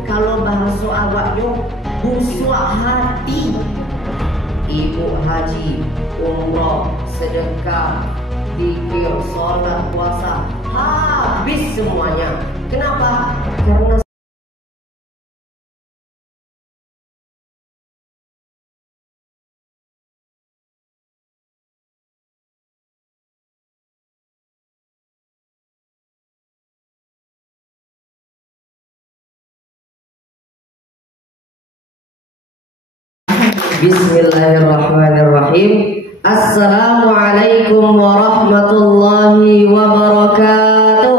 Kalau bahasa awaknya busuk hati. Ibu haji, umroh, sedekah, zikir, sholat, puasa, habis semuanya. Kenapa? Karena Bismillahirrahmanirrahim. Assalamualaikum warahmatullahi wabarakatuh.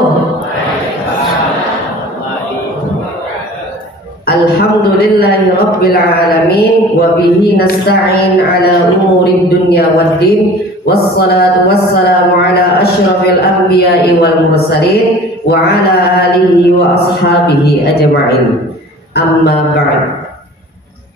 Alhamdulillahi rabbil alamin wa bihi nasta'in ala umurid dunya waddin. Wassalatu wassalamu ala asyrafil anbiya'i wal mursalin wa ala alihi wa ashabihi ajma'in. Amma ba'd.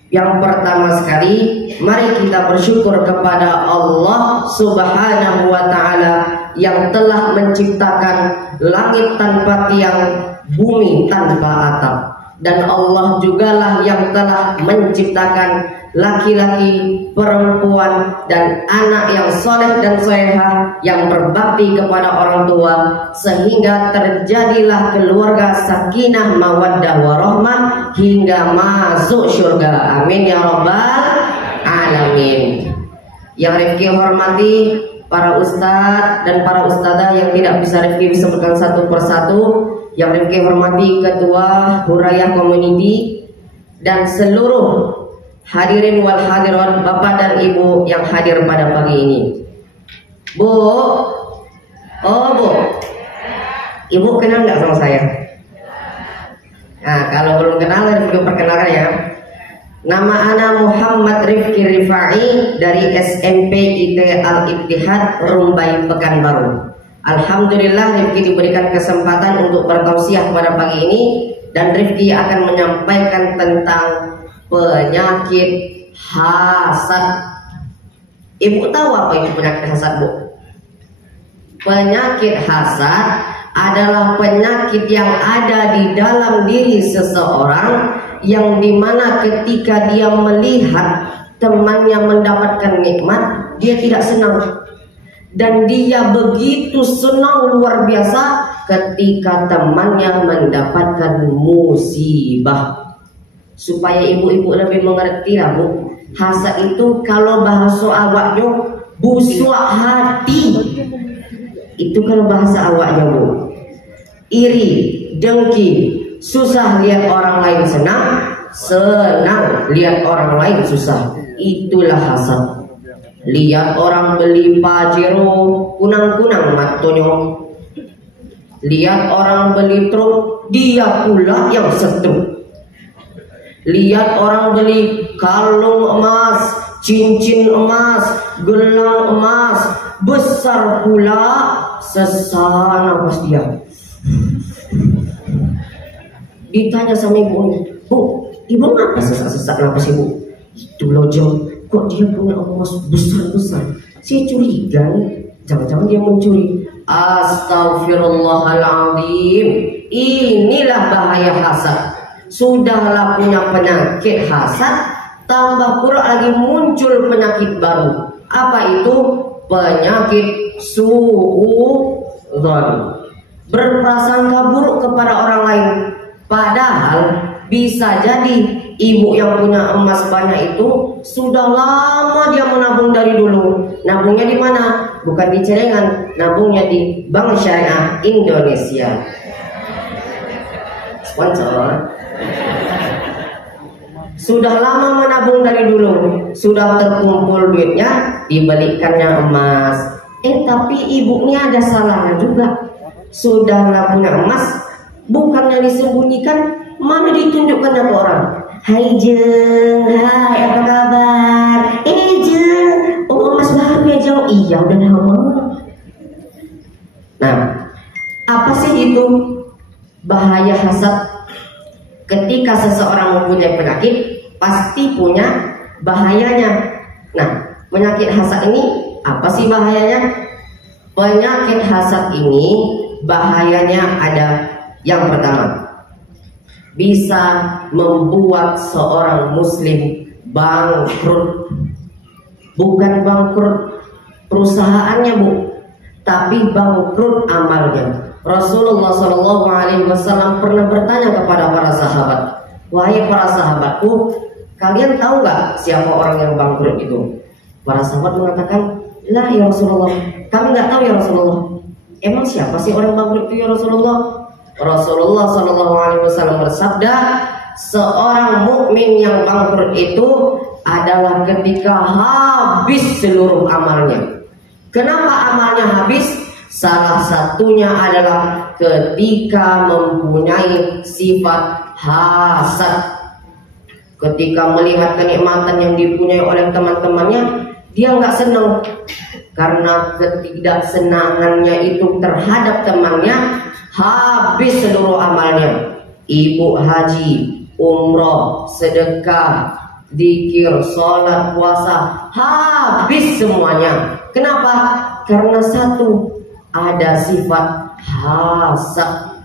Yang pertama sekali, mari kita bersyukur kepada Allah Subhanahu wa ta'ala yang telah menciptakan langit tanpa tiang, bumi tanpa atap. Dan Allah jugalah yang telah menciptakan laki-laki, perempuan, dan anak yang soleh dan solehah yang berbakti kepada orang tua, sehingga terjadilah keluarga sakinah mawaddah warahmah hingga masuk surga. Amin ya rabbal alamin. Yang Rifki hormati para ustadz dan para ustadzah yang tidak bisa Rifki sebutkan satu persatu. Yang Rifki hormati ketua Hurayah Community dan seluruh hadirin wal hadirat, bapak dan ibu yang hadir pada pagi ini. Bu, oh bu, ibu kenal nggak sama saya? Nah, kalau belum kenal, Rifki perkenalkan ya. Nama ana Muhammad Rifki Rifai dari SMP IT Al-Ittihad Rumbai Pekanbaru. Alhamdulillah Rifki diberikan kesempatan untuk bertausiah pada pagi ini, dan Rifki akan menyampaikan tentang penyakit hasad. Ibu tahu apa itu penyakit hasad, Bu? Penyakit hasad adalah penyakit yang ada di dalam diri seseorang, yang dimana ketika dia melihat temannya mendapatkan nikmat, dia tidak senang. Dan dia begitu senang luar biasa ketika temannya mendapatkan musibah. Supaya ibu-ibu lebih mengerti lah, Bu, hasad itu kalau bahasa awaknya busuk hati. Itu kalau bahasa awaknya, Bu. Iri, dengki, susah lihat orang lain senang, senang lihat orang lain susah. Itulah hasad. Lihat orang beli pajero, kunang-kunang matonyo. Lihat orang beli truk, dia pula yang setruk. Lihat orang beli kalung emas, cincin emas, gelang emas, besar pula, sesak nafas dia. Ditanya sama ibunya, Bu, ibu ngapa sesak nafas ibu? Itu loh Jom, kok dia punya emas besar-besar? Saya curiga nih, jangan-jangan dia mencuri. Astagfirullahaladzim. Inilah bahaya hasad. Sudahlah punya penyakit hasad, tambah pula lagi muncul penyakit baru. Apa itu? Penyakit suudzon. Berprasangka buruk kepada orang lain. Padahal bisa jadi ibu yang punya emas banyak itu sudah lama dia menabung dari dulu. Nabungnya di mana? Bukan di celengan, nabungnya di Bank Syariah Indonesia. Sponsor. Sudah lama menabung dari dulu, sudah terkumpul duitnya, dibalikannya emas. Tapi ibunya ada salahnya juga. Sudahlah punya emas, bukannya disembunyikan, mana ditunjukkannya ke orang. Hai Jeng, hai apa kabar? Jeng, oh emas baru ya Jeng? Iya udah lama. Nah, apa sih itu bahaya hasad? Ketika seseorang mempunyai penyakit, pasti punya bahayanya. Nah, penyakit hasad ini apa sih bahayanya? Penyakit hasad ini bahayanya ada yang pertama, bisa membuat seorang muslim bangkrut. Bukan bangkrut perusahaannya, Bu, tapi bangkrut amalnya. Rasulullah Shallallahu Alaihi Wasallam pernah bertanya kepada para sahabat, wahai para sahabatku, kalian tahu nggak siapa orang yang bangkrut itu? Para sahabat mengatakan, lah ya Rasulullah, kami nggak tahu ya Rasulullah. Emang siapa sih orang bangkrut itu ya Rasulullah? Rasulullah Shallallahu Alaihi Wasallam bersabda, seorang mukmin yang bangkrut itu adalah ketika habis seluruh amalnya. Kenapa amalnya habis? Salah satunya adalah ketika mempunyai sifat hasad. Ketika melihat kenikmatan yang dipunyai oleh teman-temannya, dia nggak senang karena ketidaksenangannya itu terhadap temannya, habis seluruh amalnya. Ibu haji, umroh, sedekah, zikir, sholat, puasa, habis semuanya. Kenapa? Karena satu, ada sifat hasad.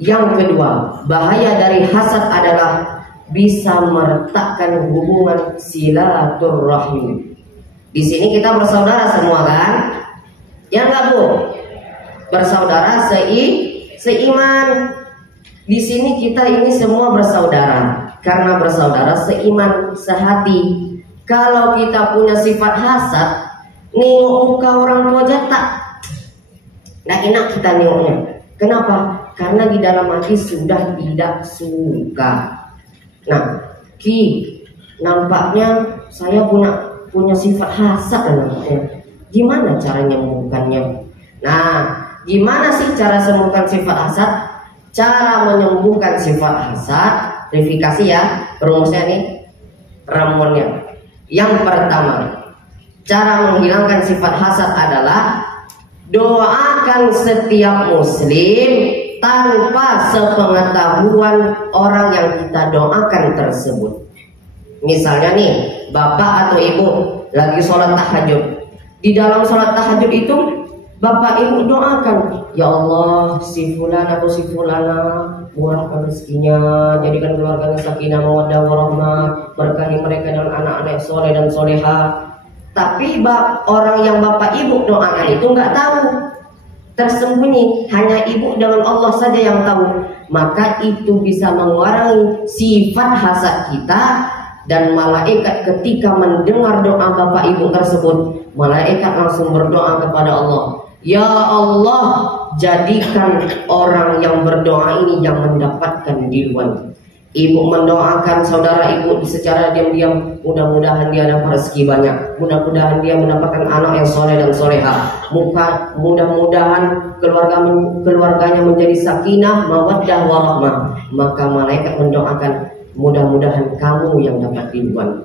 Yang kedua, bahaya dari hasad adalah bisa meretakkan hubungan silaturahim. Di sini kita bersaudara semua kan? Ya enggak, Bu? Bersaudara seiman. Di sini kita ini semua bersaudara. Karena bersaudara seiman, sehati. Kalau kita punya sifat hasad, nengok muka orang tua aja nggak enak kita nengoknya. Kenapa? Karena di dalam hati sudah tidak suka. Nah, nampaknya saya punya sifat hasad nampaknya. Gimana caranya menyembuhkannya? Nah, gimana sih cara sembuhkan sifat hasad? Cara menyembuhkan sifat hasad, verifikasi ya, rumusnya nih, ramuannya. Yang pertama, cara menghilangkan sifat hasad adalah doakan setiap muslim tanpa sepengetahuan orang yang kita doakan tersebut. Misalnya nih, bapak atau ibu lagi sholat tahajud. Di dalam sholat tahajud itu, bapak ibu doakan, ya Allah, si fulan atau si fulana murahkan rezekinya, jadikan keluarganya sakinah mawaddah warahmah, berkahi mereka dengan anak-anak yang soleh dan soleha. Tapi orang yang bapak ibu doakan itu nggak tahu, tersembunyi, hanya ibu dengan Allah saja yang tahu. Maka itu bisa mengurangi sifat hasad kita. Dan malaikat ketika mendengar doa bapak ibu tersebut, malaikat langsung berdoa kepada Allah, ya Allah, jadikan orang yang berdoa ini yang mendapatkan duluan. Ibu mendoakan saudara ibu secara diam-diam, mudah-mudahan dia dapat rezeki banyak, mudah-mudahan dia mendapatkan anak yang soleh dan soleha, mudah-mudahan keluarganya menjadi sakinah mawaddah warahmah. Maka malaikat mendoakan, mudah-mudahan kamu yang dapat duluan.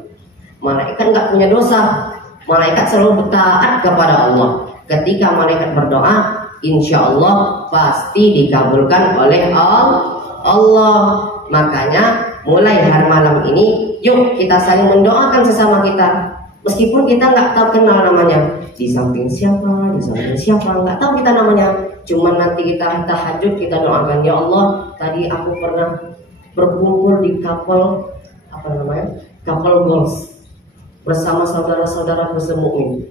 Malaikat nggak punya dosa, malaikat selalu taat kepada Allah. Ketika malaikat berdoa, insya Allah pasti dikabulkan oleh Allah. Makanya mulai hari malam ini, yuk kita saling mendoakan sesama kita. Meskipun kita nggak tahu kenal namanya, di samping siapa, nggak tahu kita namanya. Cuman nanti kita tahajud, kita doakan, ya Allah, tadi aku pernah berkumpul di couple goals bersama saudara-saudara bersemukmin.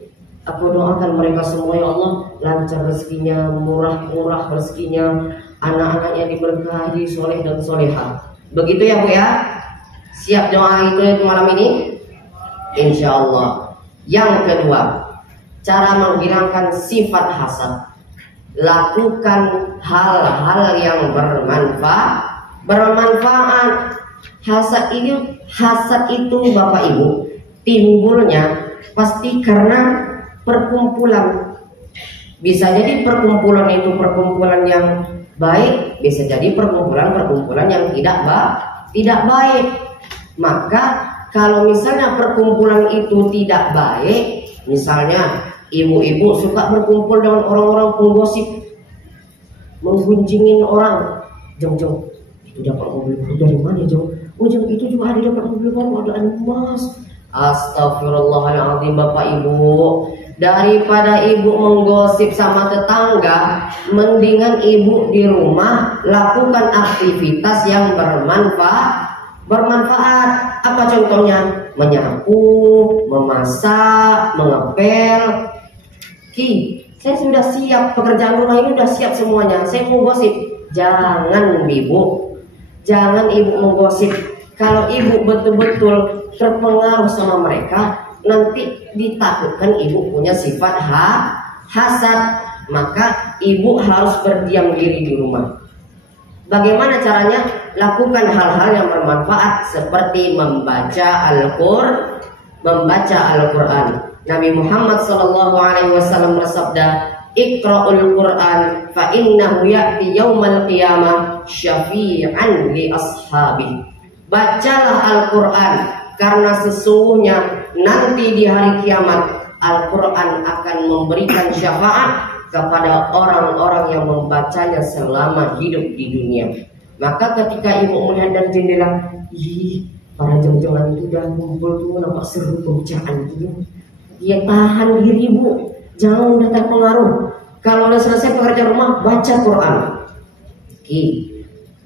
Aku doakan mereka semua, ya Allah, lancar rezekinya, murah rezekinya, anak-anaknya diberkahi, soleh dan soleha. Begitu ya Bu ya. Siap doa itu malam ini? Insya Allah. Yang kedua, cara menghilangkan sifat hasad. Lakukan hal-hal yang bermanfaat. Hasad itu Bapak Ibu timbulnya pasti karena perkumpulan. Bisa jadi perkumpulan itu perkumpulan yang baik, bisa jadi perkumpulan yang tidak baik. Maka kalau misalnya perkumpulan itu tidak baik, misalnya ibu-ibu suka berkumpul dengan orang-orang penggosip, menggunjingin orang, jom itu dapat mobil baru dari mana jom? Jom itu juga ada dapat mobil baru, ada emas. Astagfirullahaladzim Bapak Ibu, Daripada ibu menggosip sama tetangga, mendingan ibu di rumah lakukan aktivitas yang bermanfaat. Apa contohnya? Menyapu, memasak, mengepel. Saya sudah siap, pekerjaan rumah ini sudah siap semuanya. Saya mau gosip. Jangan ibu menggosip. Kalau ibu betul-betul terpengaruh sama mereka, nanti ditakutkan ibu punya sifat hasad. Maka ibu harus berdiam diri di rumah. Bagaimana caranya? Lakukan hal-hal yang bermanfaat seperti membaca Al-Quran. Nabi Muhammad SAW bersabda, Iqra'ul Quran fa innahu ya'ti yaumal qiyamah syafi'an li ashabi. Bacalah Al-Quran, karena sesungguhnya nanti di hari kiamat Al-Quran akan memberikan syafaat kepada orang-orang yang membacanya selama hidup di dunia. Maka ketika ibu melihat dari jendela, para jam-jaman itu udah kumpul tuh, nampak seru pembicaraan itu. Dia tahan diri ibu, jangan mudah terpengaruh. Kalau udah selesai pekerjaan rumah, baca Quran.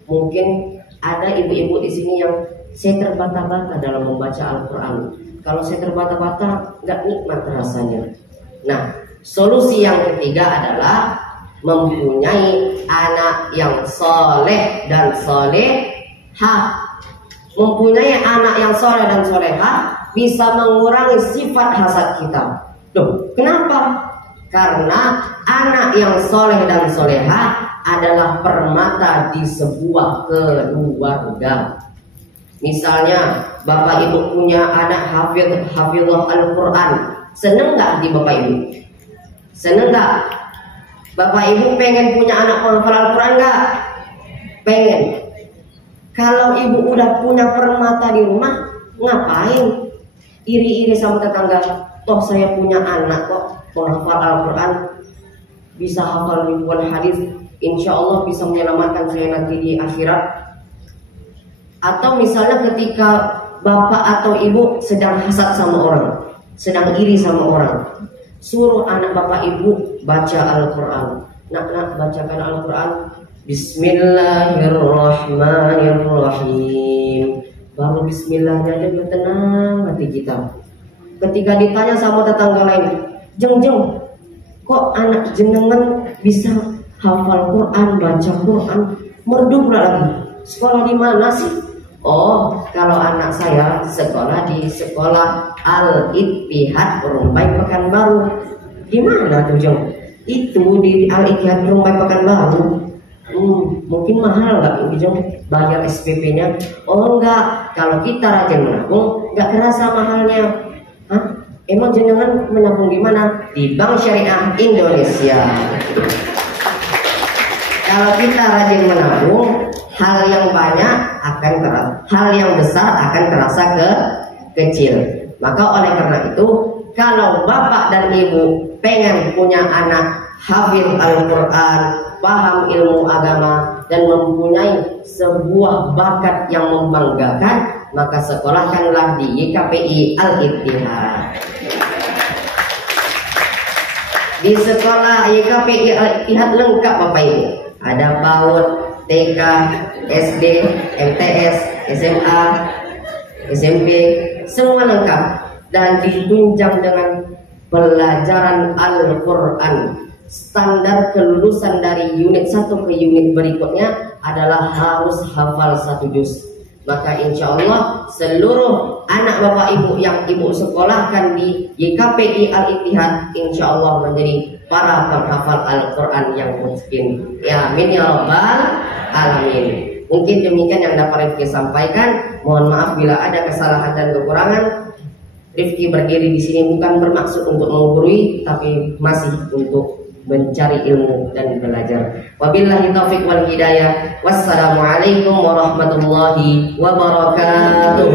Mungkin ada ibu-ibu di sini yang saya terbata-bata dalam membaca Al-Quran. Kalau saya terbata-bata, nggak nikmat rasanya. Nah, solusi yang ketiga adalah mempunyai anak yang soleh dan solehah. Mempunyai anak yang soleh dan solehah bisa mengurangi sifat hasad kita. Loh, kenapa? Karena anak yang soleh dan solehah adalah permata di sebuah keluarga. Misalnya bapak ibu punya anak hafizah Al-Quran, seneng nggak di bapak ibu? Seneng nggak? Bapak ibu pengen punya anak penghafal Al-Quran nggak? Pengen. Kalau ibu udah punya permata di rumah, ngapain iri-iri sama tetangga? Toh saya punya anak kok penghafal Al-Quran, bisa hafal ribuan hadis, insya Allah bisa menyelamatkan saya nanti di akhirat. Atau misalnya ketika bapak atau ibu sedang hasad sama orang, sedang iri sama orang, suruh anak bapak ibu baca Al-Quran. Nak bacakan Al-Quran. Bismillahirrahmanirrahim. Baru bismillahnya aja udah tenang hati kita. Ketika ditanya sama tetangga lain, Jeng, kok anak jenengan bisa hafal Quran, baca Quran, merdu pula lagi. Sekolah di mana sih? Oh, kalau anak saya sekolah di sekolah Al-Ittihad Rumbai Pekanbaru. Di mana tuh, Jeng? Itu di Al-Ittihad Rumbai Pekanbaru. Mungkin mahal nggak, Jeng, bayar SPP-nya? Oh enggak, kalau kita rajin menabung nggak kerasa mahalnya. Hah? Emang jenengan menabung di mana? Di Bank Syariah Indonesia. Kalau kita rajin menabung, hal yang banyak akan terasa, hal yang besar akan terasa kecil. Maka oleh karena itu, kalau bapak dan ibu pengen punya anak hafil Al-Quran, paham ilmu agama, dan mempunyai sebuah bakat yang membanggakan, maka sekolahkanlah di YKPI Al-Ittihad. Di sekolah YKPI Al-Ittihad lengkap Bapak Ibu. Ada PAUD, TK, SD, MTS, SMA, SMP, semua lengkap. Dan ditunjang dengan pelajaran Al-Quran. Standar kelulusan dari unit 1 ke unit berikutnya adalah harus hafal 1 juz. Maka insya Allah seluruh anak bapak ibu yang ibu sekolahkan di YKPI Al-Ittihad insya Allah menjadi para penghafal Al-Quran yang miskin. Ya amin ya rabbal alamin. Mungkin demikian yang dapat Rifki sampaikan. Mohon maaf bila ada kesalahan dan kekurangan. Rifki berdiri di sini bukan bermaksud untuk menggurui, tapi masih untuk mencari ilmu dan belajar. Wabillahi taufiq wal hidayah. Wassalamualaikum warahmatullahi wabarakatuh.